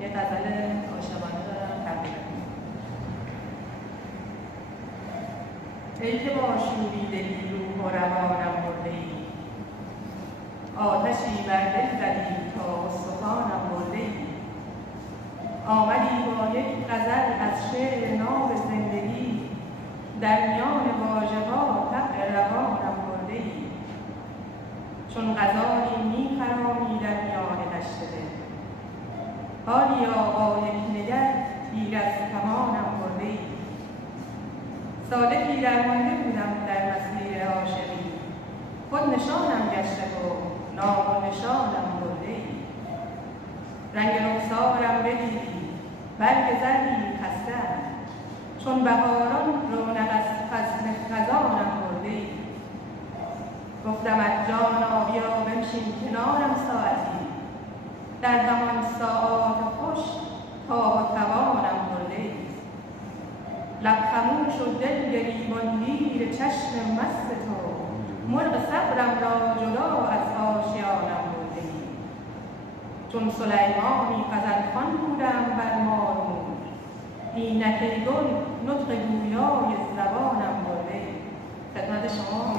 یه غزل عاشقانه دارم تقدیم کنم. ای که با شوریدگی روح و روانم برده‌ای، آتشی بر دل زدی تا استخوانم برده‌ای. آمدی با یک غزل از شعر ناب زندگی، در میان واژه‌ها طبع روانم برده‌ای. چون غزالی می‌خرامی در میان دشت دل، حالیا با یک نگه تیر از کمانم برده‌ای. سالکی درمانده بودم در مسیر عاشقی، خود نشانم گشته و نام و نشانم برده‌ای. رنگ رخسارم بدیدی برگ زردی خسته‌ام، چون بهاران رونق از فصل خزانم برده‌ای. گفتمت جانا بیا بنشین کنارم ساعتی، در همان ساعات خوش تاب و توانم برده‌ای. لب خموش و دل گریبان گیر چشم مست تو، مرغ صبرم را جدا از آشیانم برده‌ای. چون سلیمانی غزلخوان بودم بر مار و مور، اینک ای گل نطق گویای زبانم برده‌ای. خدمت شما